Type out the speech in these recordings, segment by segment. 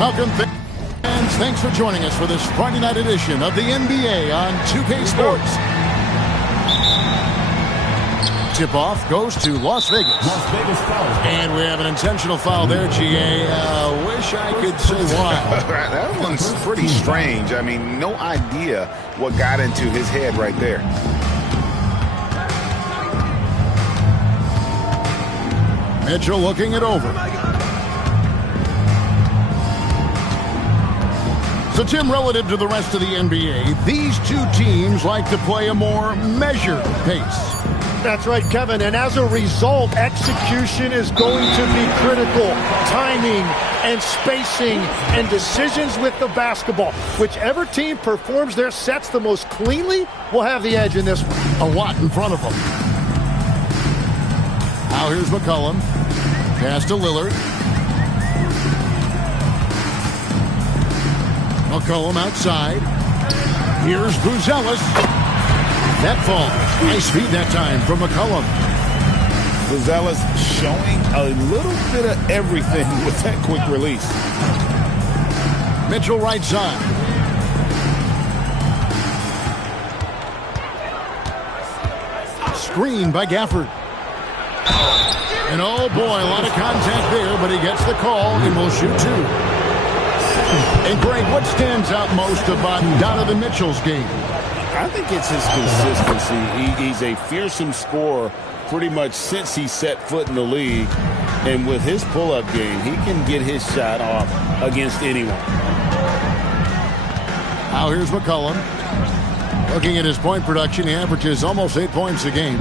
Welcome, fans. Thanks for joining us for this Friday night edition of the NBA on 2K Sports. Tip-off goes to Las Vegas. And we have an intentional foul there, GA. Wish I could say why. That one's pretty strange. I mean, no idea what got into his head right there. Mitchell looking it over. So, Tim, relative to the rest of the NBA, these two teams like to play a more measured pace. That's right, Kevin. And as a result, execution is going to be critical. Timing and spacing and decisions with the basketball. Whichever team performs their sets the most cleanly will have the edge in this one. A lot in front of them. Now here's McCollum. Pass to Lillard. McCollum outside. Here's Buzelis. That fall. Nice feed that time from McCollum. Buzelis showing a little bit of everything with that quick release. Mitchell right side. Screen by Gafford. And oh boy, a lot of contact there, but he gets the call and will shoot two. And Greg, what stands out most about Donovan Mitchell's game? I think it's his consistency. He's a fearsome scorer pretty much since he set foot in the league. And with his pull-up game, he can get his shot off against anyone. Now here's McCollum. Looking at his point production, he averages almost 8 points a game.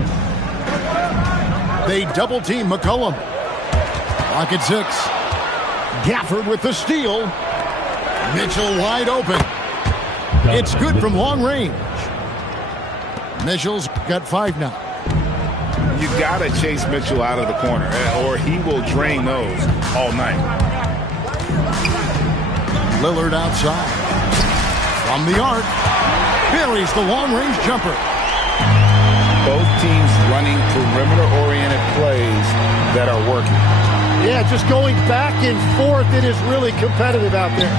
They double-team McCollum. Clock at 6. Gafford with the steal. Mitchell wide open. It's good from long range. Mitchell's got 5 now. You got to chase Mitchell out of the corner, or he will drain those all night. Lillard outside. From the arc. Buries the long-range jumper. Both teams running perimeter-oriented plays that are working. Yeah, just going back and forth, it is really competitive out there.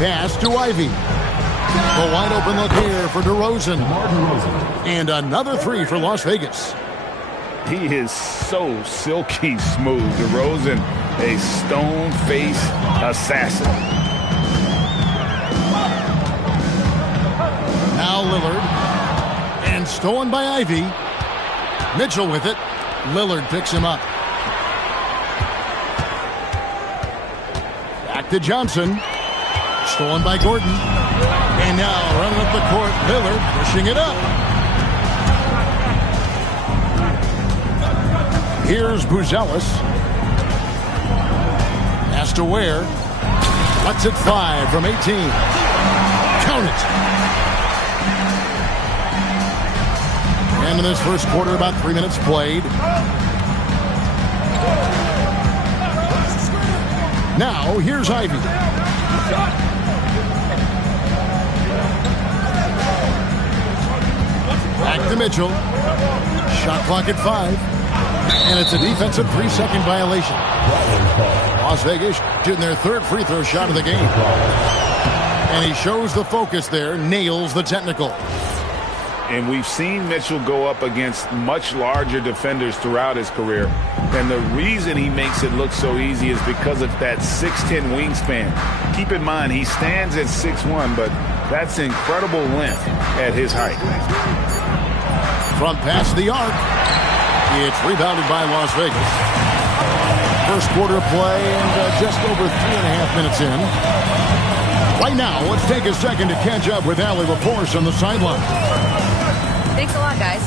Pass to Ivy. A wide open look here for DeRozan. And another 3 for Las Vegas. He is so silky smooth. DeRozan, a stone-faced assassin. Now Lillard. And stolen by Ivy. Mitchell with it. Lillard picks him up. Back to Johnson. Stolen by Gordon. And now running up the court, Lillard pushing it up. Here's Buzelis. Has to Ware. Cuts it 5 from 18. Count it. And in this first quarter, about 3 minutes played. Now, here's Ivy. Back to Mitchell. Shot clock at 5. And it's a defensive 3-second violation. Las Vegas shooting their 3rd free throw shot of the game. And he shows the focus there, nails the technical. And we've seen Mitchell go up against much larger defenders throughout his career. And the reason he makes it look so easy is because of that 6'10" wingspan. Keep in mind, he stands at 6'1", but that's incredible length at his height. Front pass the arc. It's rebounded by Las Vegas. First quarter play and just over 3.5 minutes in. Right now, let's take a second to catch up with Allie Laporce on the sideline. Thanks a lot, guys.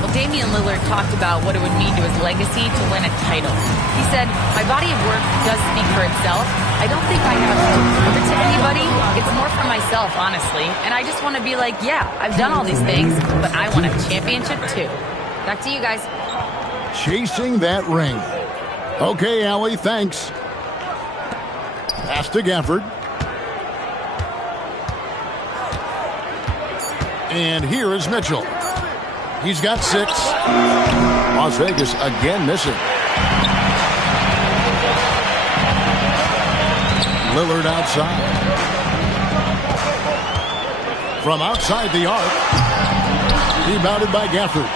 Well, Damian Lillard talked about what it would mean to his legacy to win a title. He said, my body of work does speak for itself. I don't think I have to prove it to anybody. It's more for myself, honestly. And I just want to be like, yeah, I've done all these things, but I want a championship too. Back to you guys. Chasing that ring. Okay, Allie, thanks. Pass to Gafford. And here is Mitchell. He's got 6. Las Vegas again missing. Lillard outside. From outside the arc. Rebounded by Gafford.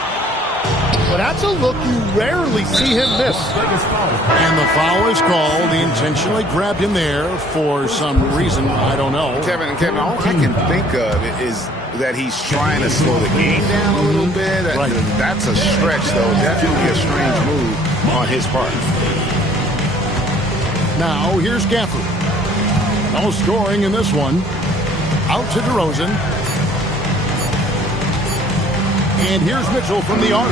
Well, that's a look you rarely see him miss. And the foul is called. He intentionally grabbed him there for some reason. I don't know. Kevin, all I can think of is that he's trying to slow the game down a little bit. Right. That's a stretch, though. Definitely a strange move on his part. Now, here's Gafford. No scoring in this one. Out to DeRozan. And here's Mitchell from the arc.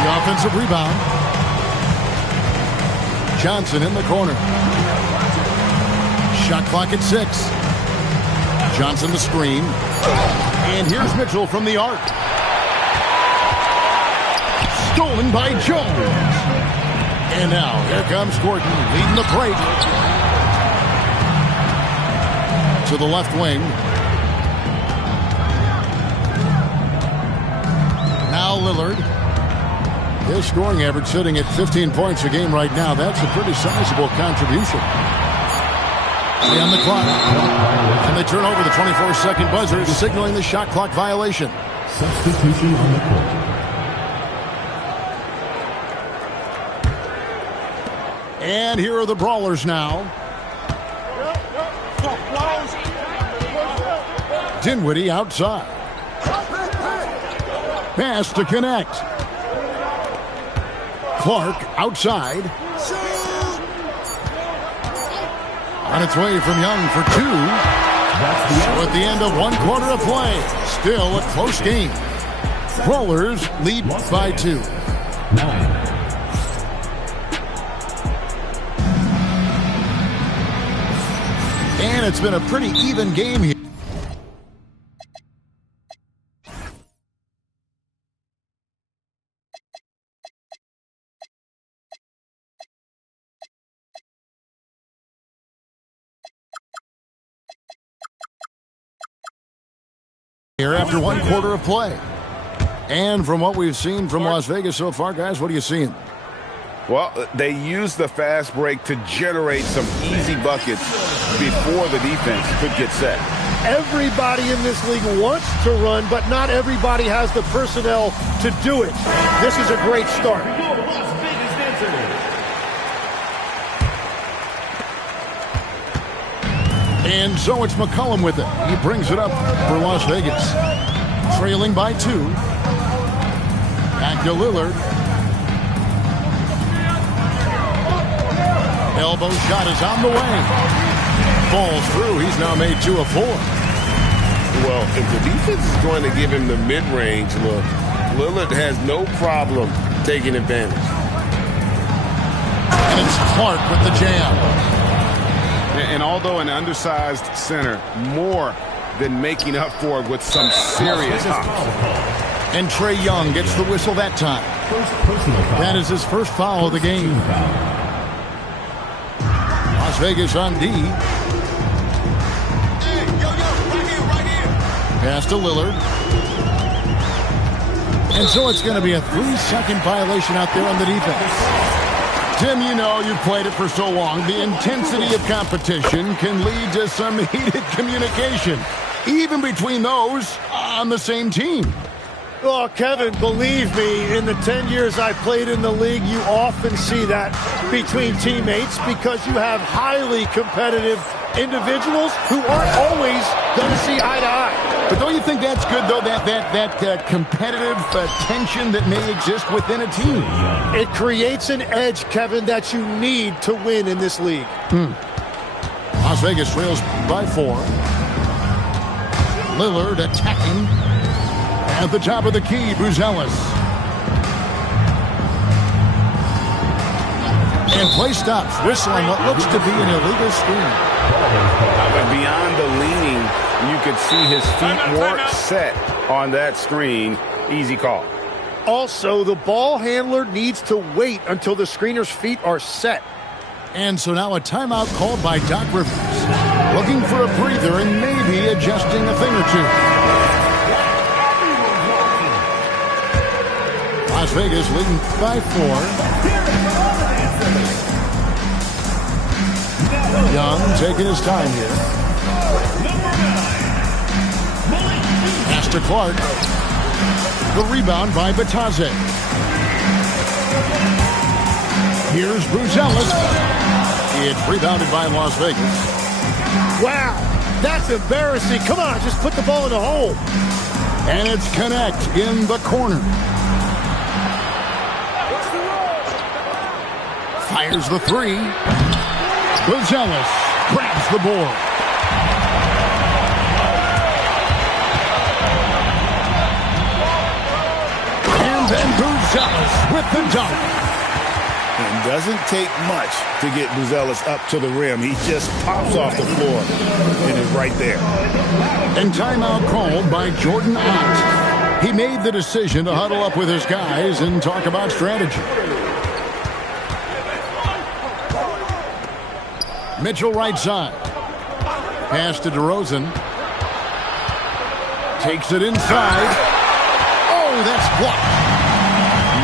The offensive rebound. Johnson in the corner. Shot clock at 6. Johnson the screen. And here's Mitchell from the arc. Stolen by Jones. And now, here comes Gordon leading the break. To the left wing. Now Lillard. His scoring average sitting at 15 points a game right now. That's a pretty sizable contribution. On the clock. And they turn over the 24-second buzzer, signaling the shot clock violation. Substitution on the court. And here are the brawlers now. Dinwiddie outside. Pass to connect. Clark outside. On its way from Young for 2. So at the end of 1 quarter of play, still a close game. Brawlers lead by 2. 9. And it's been a pretty even game here. Here after 1 quarter of play. And from what we've seen from Las Vegas so far, guys, what are you seeing? Well, they used the fast break to generate some easy buckets before the defense could get set. Everybody in this league wants to run, but not everybody has the personnel to do it. This is a great start. And so it's McCollum with it. He brings it up for Las Vegas. Trailing by 2. Back to Lillard. Elbow shot is on the way. Falls through. He's now made 2 of 4. Well, if the defense is going to give him the mid-range look, Lillard has no problem taking advantage. And it's Clark with the jam. And although an undersized center, more than making up for it with some serious hops. And Trae Young gets the whistle that time. That is his first foul of the game. Las Vegas on D. Pass to Lillard. And so it's going to be a 3-second violation out there on the defense. Tim, you know, you've played it for so long. The intensity of competition can lead to some heated communication, even between those on the same team. Oh, Kevin, believe me, in the 10 years I've played in the league, you often see that between teammates because you have highly competitive individuals who aren't always going to see eye to eye. But don't you think that's good, though, that competitive tension that may exist within a team? It creates an edge, Kevin, that you need to win in this league. Las Vegas trails by 4. Lillard attacking. At the top of the key, Buzelis. And play stops. Whistle on what looks to be an illegal screen. But beyond the leaning, you could see his feet weren't set on that screen. Easy call. Also, the ball handler needs to wait until the screener's feet are set. And so now a timeout called by Doc Rivers. Looking for a breather and maybe adjusting a thing or two. Las Vegas leading by 4. Young taking his time here. Pass to Clark. The rebound by Batadze. Here's Buzelis. It's rebounded by Las Vegas. Wow, that's embarrassing. Come on, just put the ball in the hole. And it's Connect in the corner. Fires the three. Buzelis grabs the board. And then Buzelis with the dunk. It doesn't take much to get Buzelis up to the rim. He just pops off the floor and is right there. And timeout called by Jordan Ott. He made the decision to huddle up with his guys and talk about strategy. Mitchell right side. Pass to DeRozan. Takes it inside. Oh, that's blocked.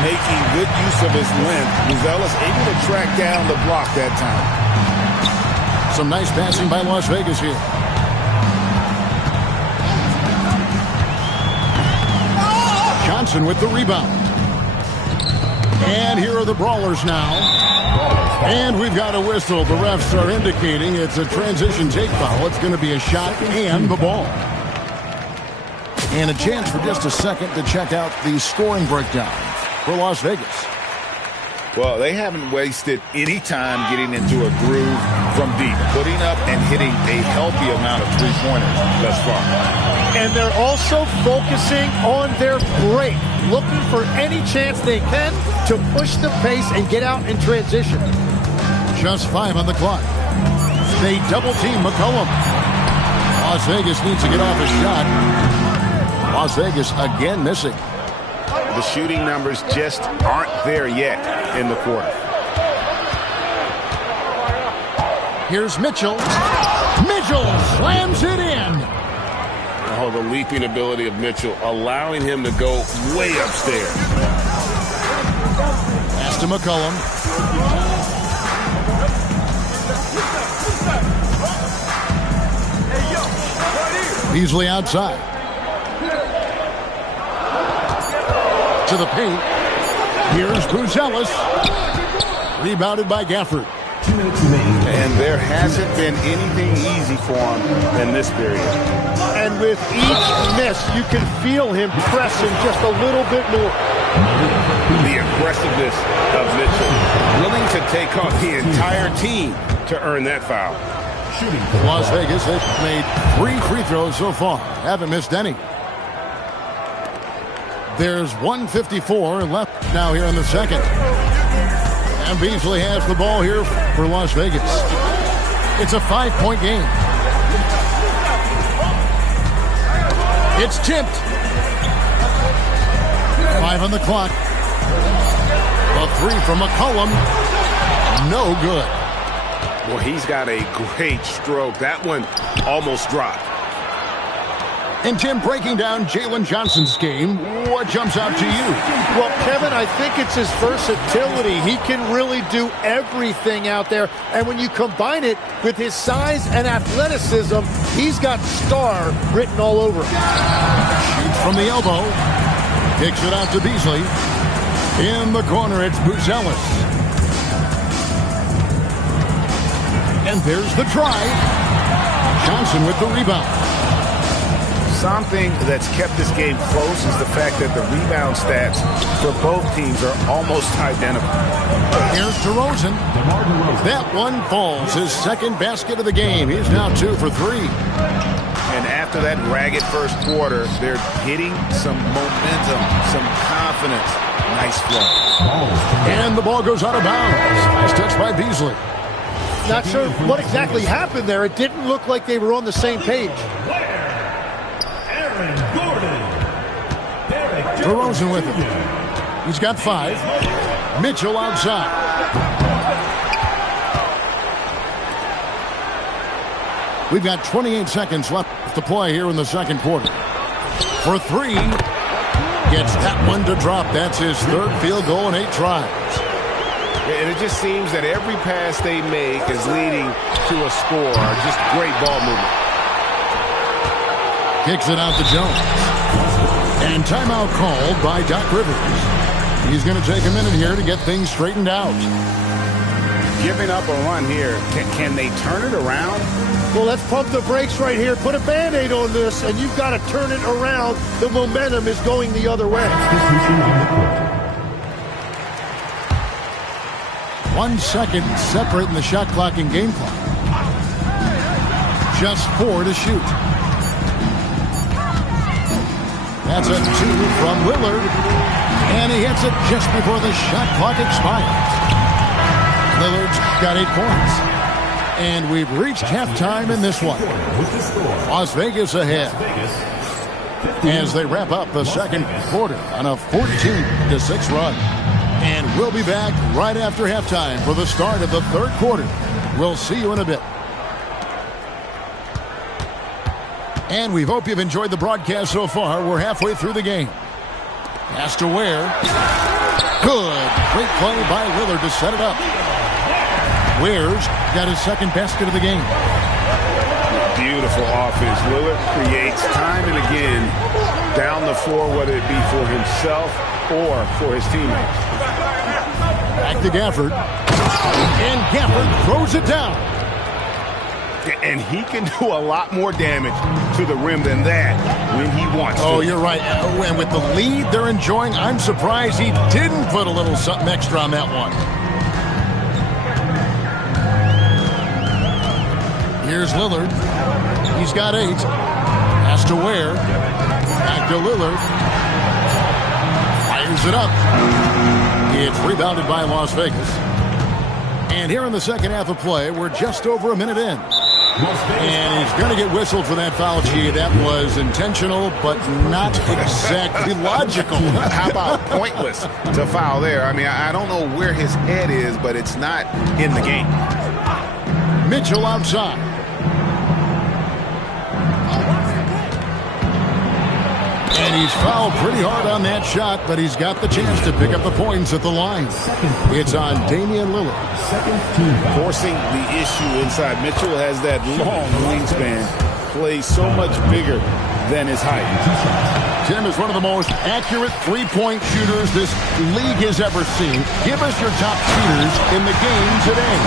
Making good use of his length. Buzelis able to track down the block that time. Some nice passing by Las Vegas here. Johnson with the rebound. And here are the brawlers now. And we've got a whistle. The refs are indicating it's a transition take foul. It's going to be a shot and the ball. And a chance for just a second to check out the scoring breakdown for Las Vegas. Well, they haven't wasted any time getting into a groove from deep, putting up and hitting a healthy amount of three-pointers thus far. And they're also focusing on their break, looking for any chance they can to push the pace and get out in transition. Just 5 on the clock. They double-team McCollum. Las Vegas needs to get off a shot. Las Vegas again missing. The shooting numbers just aren't there yet in the quarter. Here's Mitchell. Mitchell slams it in. Oh, the leaping ability of Mitchell, allowing him to go way upstairs. Pass to McCollum. Beasley outside. To the paint. Here's Buzelis. Rebounded by Gafford. And there hasn't been anything easy for him in this period. And with each miss, you can feel him pressing just a little bit more. The aggressiveness of Mitchell, willing to take on the entire team to earn that foul. Las Vegas, they've made 3 free throws so far. Haven't missed any. There's 1:54 left now here in the second. And Beasley has the ball here for Las Vegas. It's a 5-point game. It's tipped. 5 on the clock. A 3 from McCollum. No good. Well, he's got a great stroke. That one almost dropped. And Tim, breaking down Jalen Johnson's game, what jumps out to you? Well, Kevin, I think it's his versatility. He can really do everything out there. And when you combine it with his size and athleticism, he's got star written all over him. Shoots from the elbow. Kicks it out to Beasley. In the corner, it's Buzelis. And there's the drive. Johnson with the rebound. Something that's kept this game close is the fact that the rebound stats for both teams are almost identical. Here's DeRozan. That one falls. His second basket of the game. He's now 2 for 3. And after that ragged first quarter, they're getting some momentum, some confidence. Nice flow. And the ball goes out of bounds. Nice touch by Beasley. Not sure what exactly happened there. It didn't look like they were on the same page. DeRozan with him. He's got 5. Mitchell outside. We've got 28 seconds left to play here in the second quarter. For 3. Gets that one to drop. That's his 3rd field goal in 8 tries. And it just seems that every pass they make is leading to a score. Just great ball movement. Kicks it out to Jones. And timeout called by Doc Rivers. He's going to take a minute here to get things straightened out. Giving up a run here. Can they turn it around? Well, let's pump the brakes right here. Put a Band-Aid on this, and you've got to turn it around. The momentum is going the other way. 1 second separating the shot clock and game clock. Just 4 to shoot. That's a 2 from Lillard. And he hits it just before the shot clock expires. Lillard's got 8 points. And we've reached halftime in this one. Las Vegas ahead as they wrap up the second quarter on a 14-6 run. And we'll be back right after halftime for the start of the third quarter. We'll see you in a bit. And we hope you've enjoyed the broadcast so far. We're halfway through the game. Pass to Ware. Good. Great play by Lillard to set it up. Ware's got his second basket of the game. Beautiful offense. Lillard creates time and again down the floor, whether it be for himself or for his teammates. Back to Gafford. And Gafford throws it down. And he can do a lot more damage to the rim than that when he wants to. Oh, you're right. And with the lead they're enjoying, I'm surprised he didn't put a little something extra on that one. Here's Lillard. He's got 8. Has to Ware. Back to Lillard. Fires it up. It's rebounded by Las Vegas. And here in the second half of play, we're just over a minute in. And he's going to get whistled for that foul. Gee, that was intentional, but not exactly logical. How about pointless to foul there? I mean, I don't know where his head is, but it's not in the game. Mitchell outside. And he's fouled pretty hard on that shot, but he's got the chance to pick up the points at the line. It's on Damian Lillard. Forcing the issue inside. Mitchell has that long wingspan. Plays so much bigger than his height. Tim is one of the most accurate three-point shooters this league has ever seen. Give us your top shooters in the game today.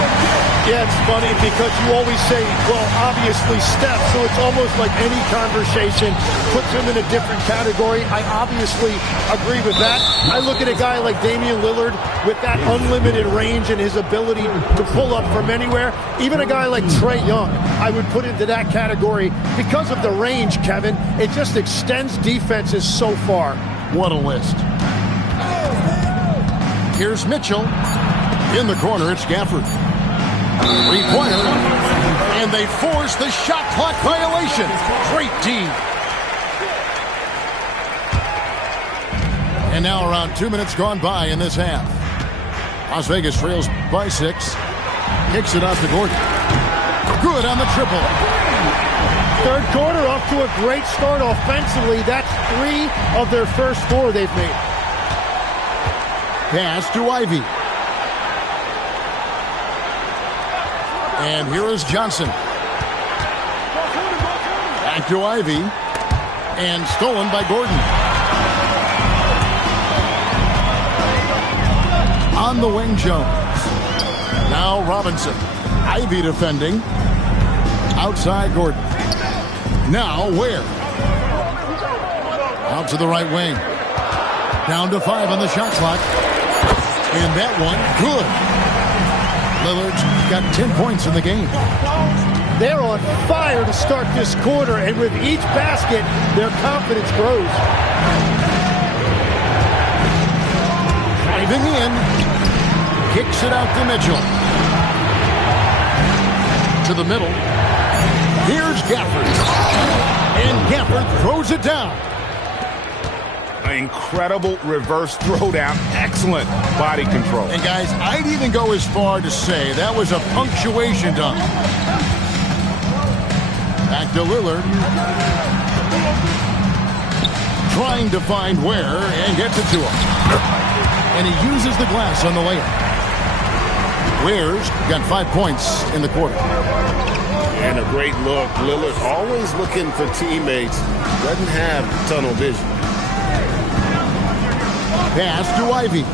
Yeah, it's funny because you always say, well, obviously Steph, so it's almost like any conversation puts him in a different category. I obviously agree with that. I look at a guy like Damian Lillard with that unlimited range and his ability to pull up from anywhere. Even a guy like Trae Young, I would put into that category because of the range, Kevin. It just extends defenses so far. What a list. Here's Mitchell. In the corner, it's Gafford. Three-pointer, and they force the shot clock violation. Great D. And now around 2 minutes gone by in this half. Las Vegas trails by 6. Kicks it out to Gordon. Good on the triple. Third quarter off to a great start offensively. That's 3 of their first 4 they've made. Pass to Ivy. And here is Johnson. Back to Ivy. And stolen by Gordon. On the wing, Jones. Now Robinson. Ivy defending. Outside Gordon. Now Ware. Out to the right wing. Down to 5 on the shot clock. And that one, good. Lillard's got 10 points in the game. They're on fire to start this quarter, and with each basket, their confidence grows. Driving in. Kicks it out to Mitchell. To the middle. Here's Gafford. And Gafford throws it down. Incredible reverse throwdown. Excellent body control. And guys, I'd even go as far to say that was a punctuation dunk. Back to Lillard. Trying to find Ware and gets it to him. And he uses the glass on the layup. Ware's got 5 points in the quarter. And a great look. Lillard always looking for teammates. Doesn't have tunnel vision. Pass to Ivy.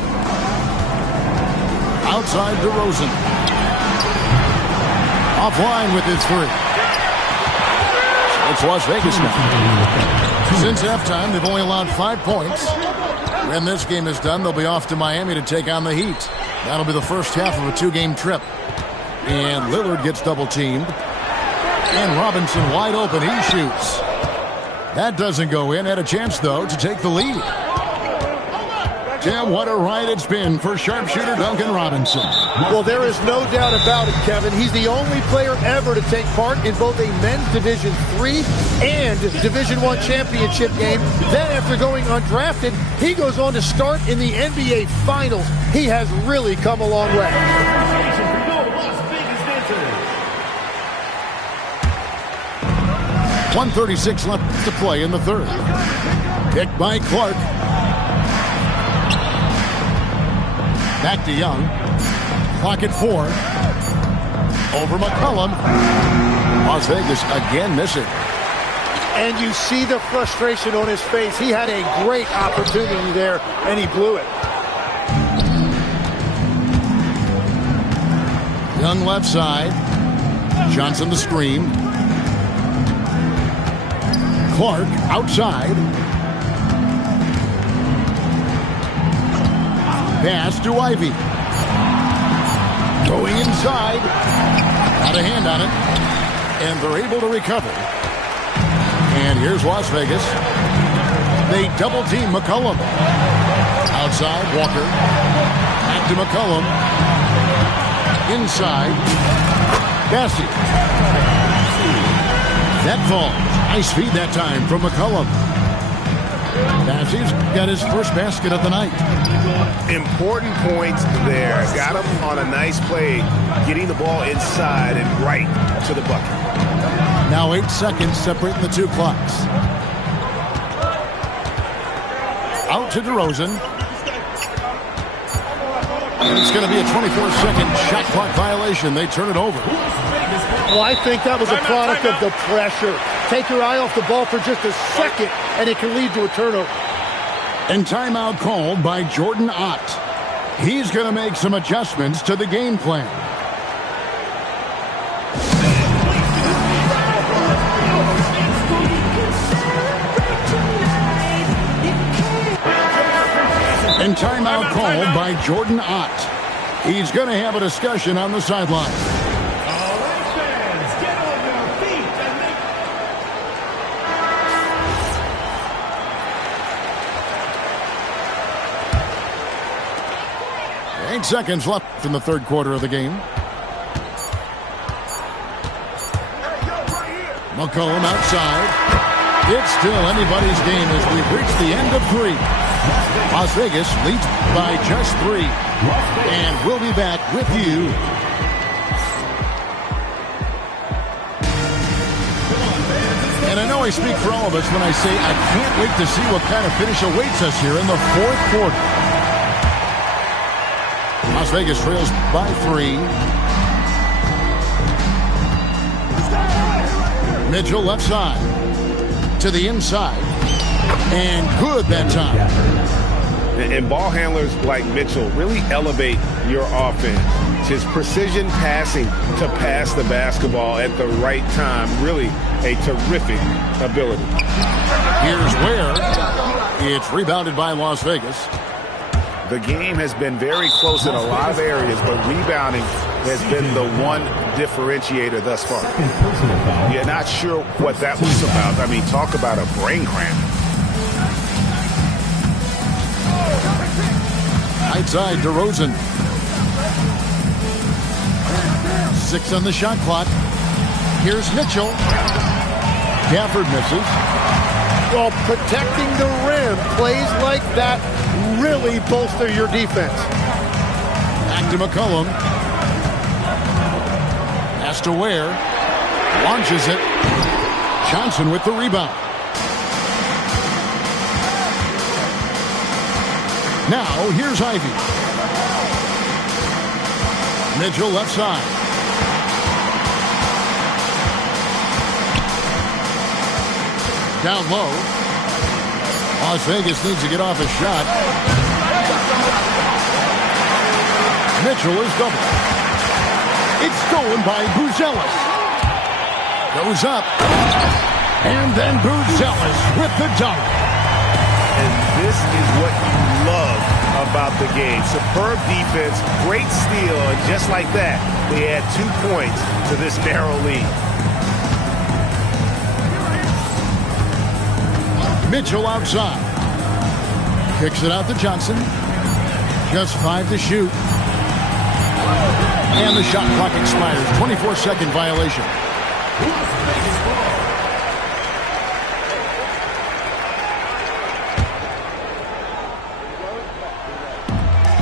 Outside DeRozan. Offline with his 3. It's Las Vegas now. Since halftime, they've only allowed 5 points. When this game is done, they'll be off to Miami to take on the Heat. That'll be the first half of a 2-game trip. And Lillard gets double-teamed. And Robinson wide open. He shoots. That doesn't go in. Had a chance, though, to take the lead. Tim, what a ride it's been for sharpshooter Duncan Robinson. Well, there is no doubt about it, Kevin. He's the only player ever to take part in both a men's Division III and Division I championship game. Then, after going undrafted, he goes on to start in the NBA Finals. He has really come a long way. 1:36 left to play in the third. Picked by Clark. Back to Young. Clock at 4. Over McCollum. Las Vegas again missing. And you see the frustration on his face. He had a great opportunity there, and he blew it. Young left side. Johnson the screen. Clark outside. Pass to Ivy. Going inside. Got a hand on it. And they're able to recover. And here's Las Vegas. They double-team McCollum. Outside, Walker. Back to McCollum. Inside. Bassi. That falls. Nice feed that time from McCollum. Bassi's got his first basket of the night. Important points there. Got him on a nice play, getting the ball inside and right to the bucket. Now 8 seconds separating the two clocks. Out to DeRozan. And it's going to be a 24-second shot clock violation. They turn it over. Well, I think that was a product of the pressure. Take your eye off the ball for just a second, and it can lead to a turnover. And timeout called by Jordan Ott. He's going to make some adjustments to the game plan. And timeout called by Jordan Ott. He's going to have a discussion on the sideline. Fans, get on your feet and make... 8 seconds left in the third quarter of the game. McCollum outside. It's still anybody's game as we've reached the end of 3. Las Vegas leads by just 3. And we'll be back with you. And I know I speak for all of us when I say I can't wait to see what kind of finish awaits us here in the fourth quarter. Las Vegas trails by 3. Mitchell left side to the inside. And good that time. And ball handlers like Mitchell really elevate your offense. His precision passing to pass the basketball at the right time. Really a terrific ability. Here's Ware. It's rebounded by Las Vegas. The game has been very close in a lot of areas, but rebounding has been the one differentiator thus far. You're not sure what that was about. I mean, talk about a brain cramp. Outside DeRozan. 6 on the shot clock. Here's Mitchell. Gafford misses. Well, protecting the rim, plays like that really bolster your defense. Back to McCollum. Pass to Ware. Launches it. Johnson with the rebound. Now, here's Ivy. Mitchell left side. Down low. Las Vegas needs to get off a shot. Mitchell is double. It's stolen by Buzelis. Goes up. And then Buzelis with the dunk. And this is what you love about the game. Superb defense, great steal, and just like that, they add 2 points to this narrow lead. Mitchell outside. Kicks it out to Johnson. Just 5 to shoot. And the shot clock expires. 24-second violation.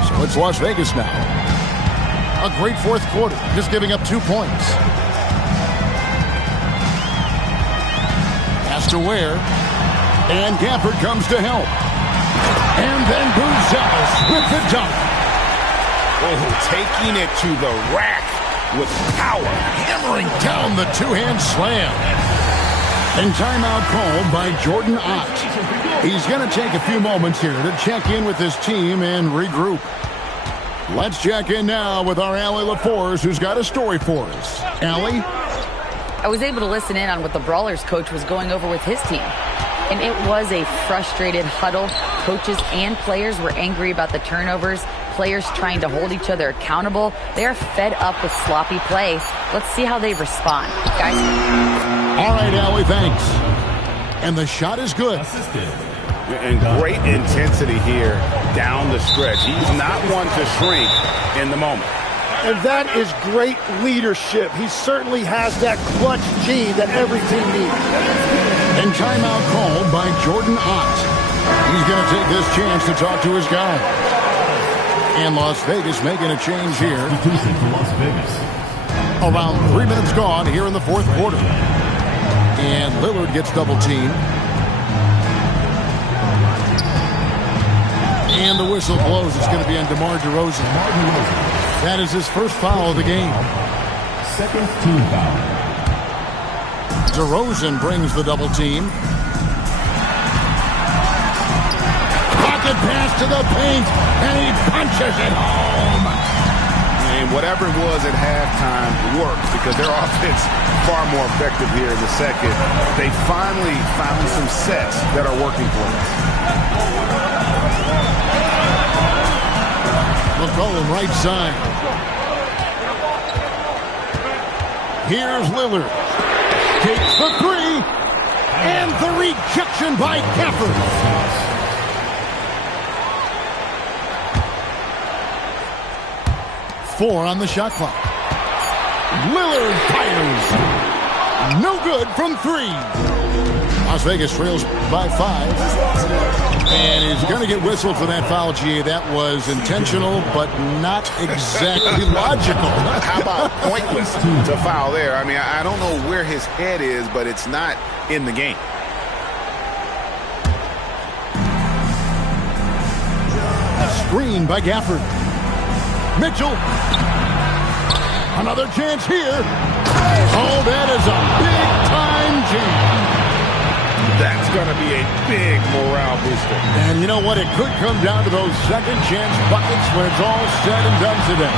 So it's Las Vegas now. A great fourth quarter. Just giving up 2 points. Pass to Ware. And Gafford comes to help. And then Buzelis with the dunk. Oh, taking it to the rack with power. Hammering down the two-hand slam. And timeout called by Jordan Ott. He's going to take a few moments here to check in with his team and regroup. Let's check in now with our Allie LaForce, who's got a story for us. Allie? I was able to listen in on what the Brawlers coach was going over with his team. And it was a frustrated huddle. Coaches and players were angry about the turnovers. Players trying to hold each other accountable. They are fed up with sloppy play. Let's see how they respond. Guys. All right, Allie, thanks. And the shot is good. And great intensity here down the stretch. He's not one to shrink in the moment. And that is great leadership. He certainly has that clutch gene that every team needs. And timeout called by Jordan Ott. He's going to take this chance to talk to his guy. And Las Vegas making a change here. Around 3 minutes gone here in the fourth quarter. And Lillard gets double teamed. And the whistle blows. It's going to be on DeMar DeRozan. That is his first foul of the game. Second team foul. DeRozan brings the double team. Pocket pass to the paint, and he punches it home. And whatever it was at halftime worked because their offense far more effective here in the second. They finally found some sets that are working for them. McCollum right side. Here's Lillard. Takes the three. And the rejection by Gafford. Four on the shot clock. Lillard fires. No good from three. Las Vegas trails by 5. And he's going to get whistled for that foul, G. That was intentional, but not exactly logical. How about pointless to foul there? I mean, I don't know where his head is, but it's not in the game. Screen by Gafford. Mitchell. Another chance here. Oh, that is a big-time jam. That's going to be a big morale booster. And you know what? It could come down to those second-chance buckets when it's all said and done today.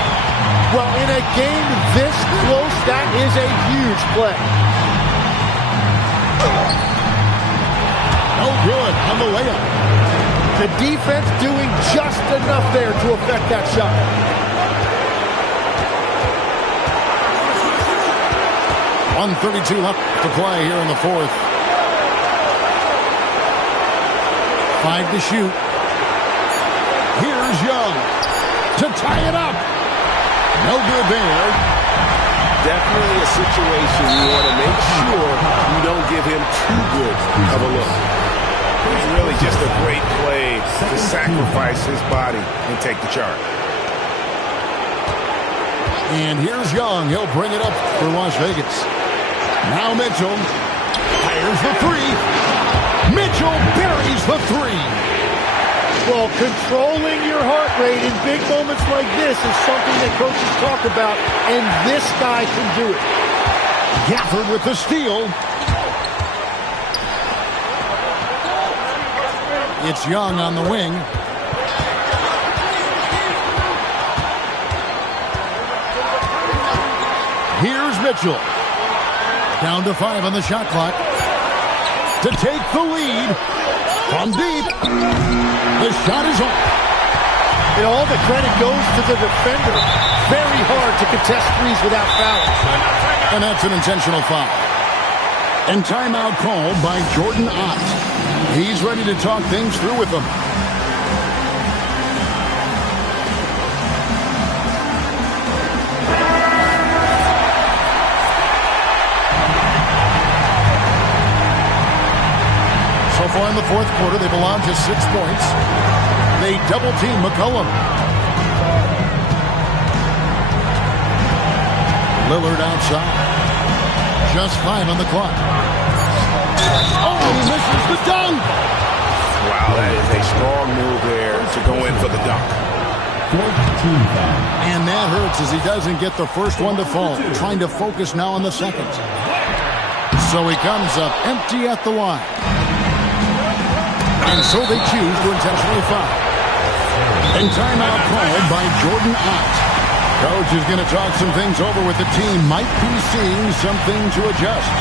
Well, in a game this close, that is a huge play. No good on the layup. The defense doing just enough there to affect that shot. .132 left to play here in the fourth. 5 to shoot. Here's Young to tie it up. No good there. Definitely a situation you want to make sure you don't give him too good of a look. It's really just a great play to sacrifice his body and take the charge. And here's Young. He'll bring it up for Las Vegas. Now Mitchell fires the three. Mitchell buries the three. Well, controlling your heart rate in big moments like this is something that coaches talk about, and this guy can do it. Gafford with the steal. It's Young on the wing. Here's Mitchell. Down to 5 on the shot clock. To take the lead. From deep. The shot is off. And all the credit goes to the defender. Very hard to contest threes without fouling. And that's an intentional foul. And timeout called by Jordan Ott. He's ready to talk things through with them. So far in the fourth quarter, they've allowed just 6 points. They double-team McCollum. Lillard outside. Just 5 on the clock. Oh, he misses the dunk! Wow, that is a strong move there to go in for the dunk. And that hurts as he doesn't get the first one to fall. Trying to focus now on the second. So he comes up empty at the line. And so they choose to intentionally foul. And timeout called by Jordan Ott. Coach is going to talk some things over with the team. Might be seeing something to adjust.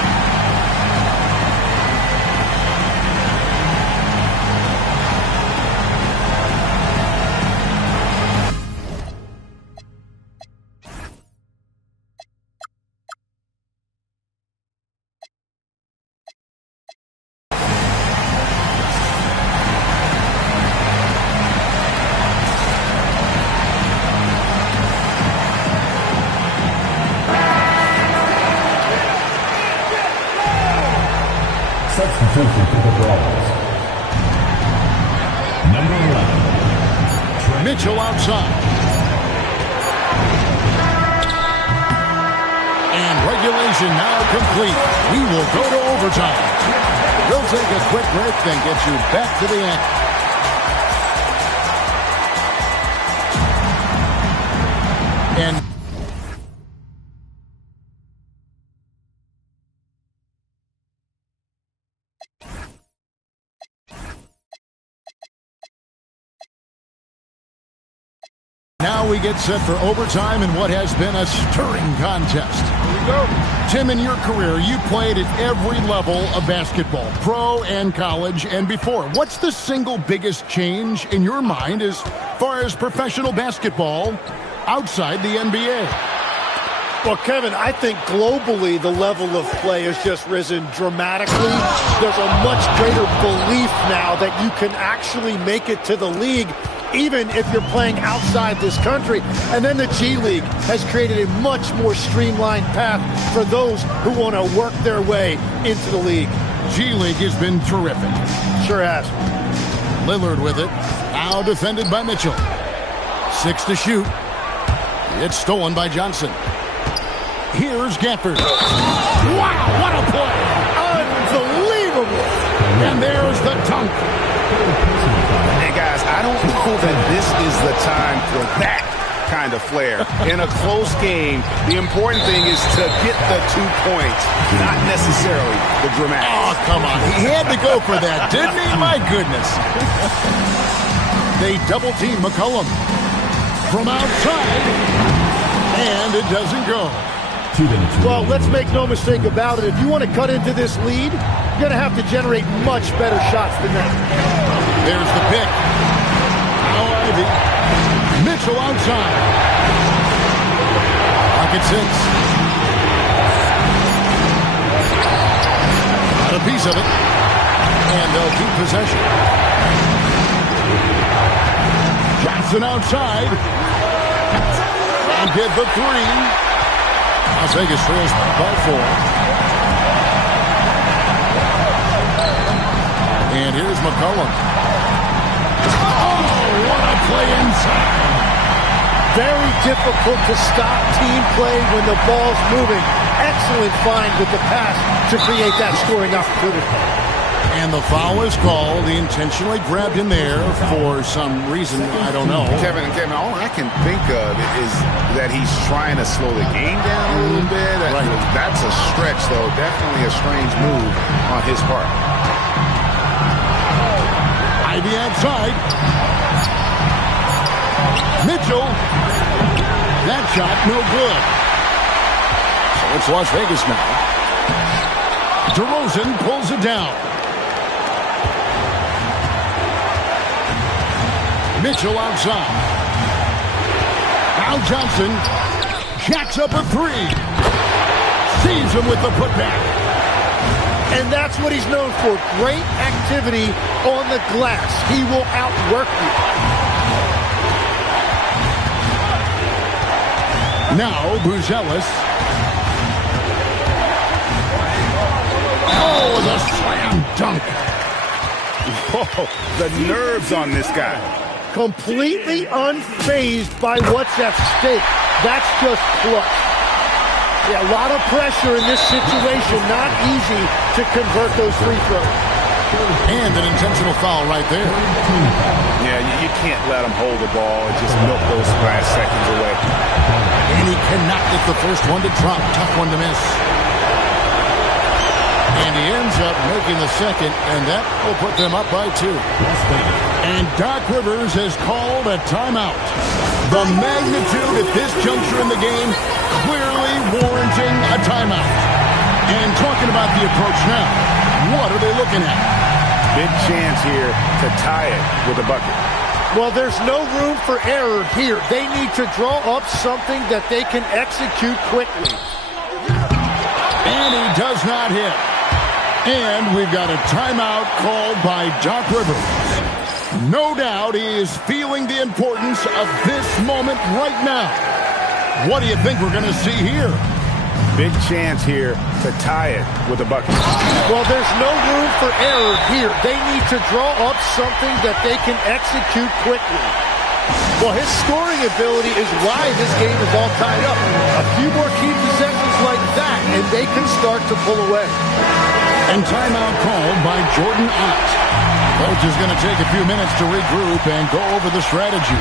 Substitution for the Brawls. Number 11. Mitchell outside. And regulation now complete. We will go to overtime. We'll take a quick break, then get you back to the end. And now we get set for overtime in what has been a stirring contest. Here we go. Tim, in your career, you played at every level of basketball, pro and college and before. What's the single biggest change in your mind as far as professional basketball outside the NBA? Well, Kevin, I think globally the level of play has just risen dramatically. There's a much greater belief now that you can actually make it to the league even if you're playing outside this country. And then the G League has created a much more streamlined path for those who want to work their way into the league. G League has been terrific. Sure has. Lillard with it. Now defended by Mitchell. 6 to shoot. It's stolen by Johnson. Here's Gafford. Wow, what a play! Unbelievable! And there's the dunk. Hey, guys, I don't know that this is the time for that kind of flair. In a close game, the important thing is to get the 2 points, not necessarily the dramatics. Oh, come on. He had to go for that, didn't he? My goodness. They double-team McCollum from outside, and it doesn't go. Well, let's make no mistake about it. If you want to cut into this lead, you're going to have to generate much better shots than that. There's the pick. Now Ivy. Mitchell outside. Pocket 6. Got a piece of it. And they'll keep possession. Johnson outside. And get the 3. Las Vegas trails by 4. And here's McCollum. Oh, what a play inside. Very difficult to stop team play when the ball's moving. Excellent find with the pass to create that scoring opportunity. And the foul is called. He intentionally grabbed him there for some reason. I don't know. Kevin, all I can think of is that he's trying to slow the game down a little bit. Right. That's a stretch, though. Definitely a strange move on his part. Ivy outside. Mitchell. That shot, no good. So it's Las Vegas now. DeRozan pulls it down. Mitchell outside. Al Johnson jacks up a three. Sees him with the putback. And that's what he's known for. Great activity on the glass. He will outwork you. Now Buzelis. Oh, the slam dunk. Whoa, the nerves on this guy. Completely unfazed by what's at stake. That's just clutch. Yeah, a lot of pressure in this situation. Not easy to convert those free throws. And an intentional foul right there. Yeah, you can't let him hold the ball and just milk those last seconds away. And he cannot get the first one to drop. Tough one to miss. And he ends up making the second, and that will put them up by 2. And Doc Rivers has called a timeout. The magnitude at this juncture in the game clearly warranting a timeout. And talking about the approach now, what are they looking at? Big chance here to tie it with a bucket. Well, there's no room for error here. They need to draw up something that they can execute quickly. And he does not hit. And we've got a timeout called by Doc Rivers. No doubt he is feeling the importance of this moment right now. What do you think we're going to see here? Big chance here to tie it with a bucket. Well, there's no room for error here. They need to draw up something that they can execute quickly. Well, his scoring ability is why this game is all tied up. A few more key possessions like that, and they can start to pull away. And timeout called by Jordan Ott. Coach is going to take a few minutes to regroup and go over the strategy.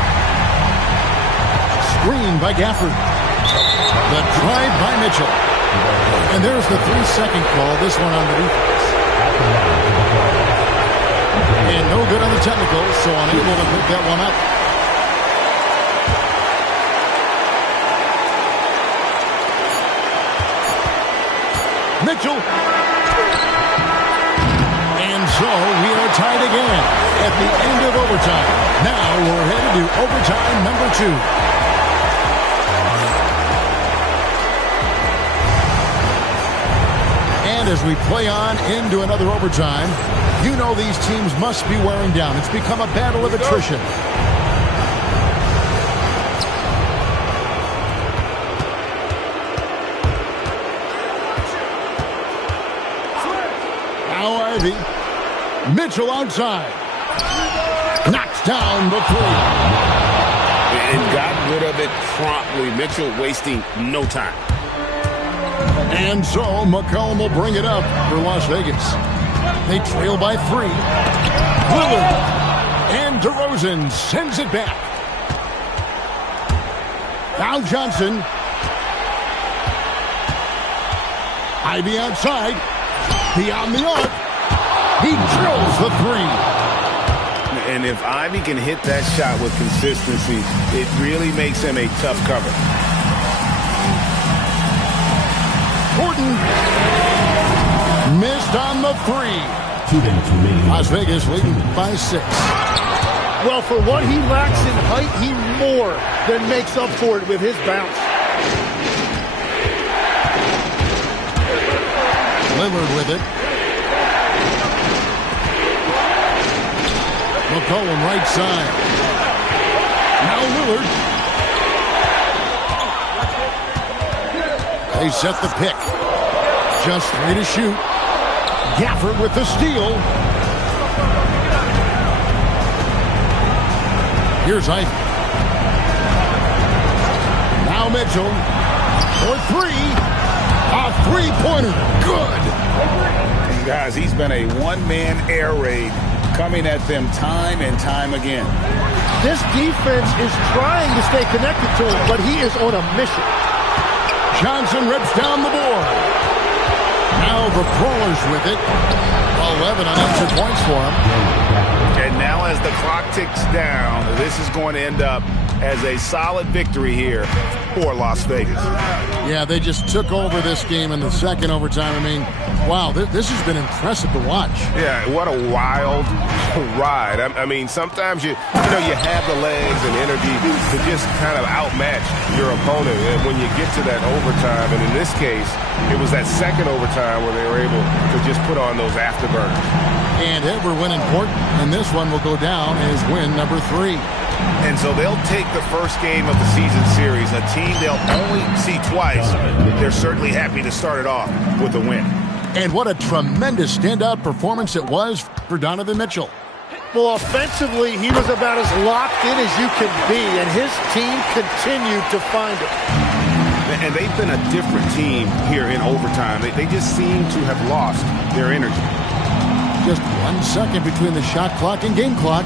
Screen by Gafford. The drive by Mitchell. And there's the 3-second call, this one on the defense. And no good on the technical, so unable to pick that one up. Mitchell. And so we are tied again at the end of overtime. Now we're headed to overtime number 2. And as we play on into another overtime, you know these teams must be wearing down. It's become a battle of attrition. Now Ivy. Mitchell outside. Knocks down the 3. And got rid of it promptly. Mitchell wasting no time. And so McCollum will bring it up for Las Vegas. They trail by 3. Lillard and DeRozan sends it back. Al Johnson. Ivy outside. Beyond the arc. He drills the 3. And if Ivy can hit that shot with consistency, it really makes him a tough cover. Gordon missed on the 3. Las Vegas leading by 6. Well, for what he lacks in height, he more than makes up for it with his bounce. Lillard with it. McCollum right side. Now Lillard. They set the pick. Just 3 to shoot. Gafford with the steal. Here's Ivy. Now Mitchell. For 3. A 3-pointer. Good. Guys, he's been a one-man air raid coming at them time and time again. This defense is trying to stay connected to him, but he is on a mission. Johnson rips down the board. Now the Crawlers with it. 11 unanswered points for him. And now as the clock ticks down, this is going to end up as a solid victory here for Las Vegas. Yeah, they just took over this game in the second overtime. I mean, wow, this has been impressive to watch. Yeah, what a wild ride. I mean, sometimes you have the legs and energy to just kind of outmatch your opponent. And when you get to that overtime, and in this case, it was that second overtime where they were able to just put on those afterburners. And every win important, and this one will go down as win number 3. And so they'll take the first game of the season series, a team they'll only see twice. They're certainly happy to start it off with a win. And what a tremendous standout performance it was for Donovan Mitchell. Well, offensively, he was about as locked in as you can be, and his team continued to find it. And they've been a different team here in overtime. They just seem to have lost their energy. Just 1 second between the shot clock and game clock.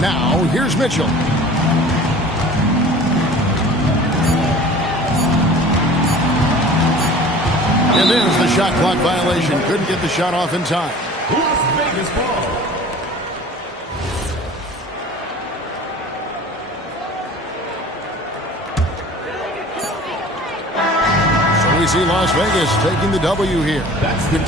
Now, here's Mitchell. And there's the shot clock violation. Couldn't get the shot off in time. Las Vegas ball. So we see Las Vegas taking the W here. That's the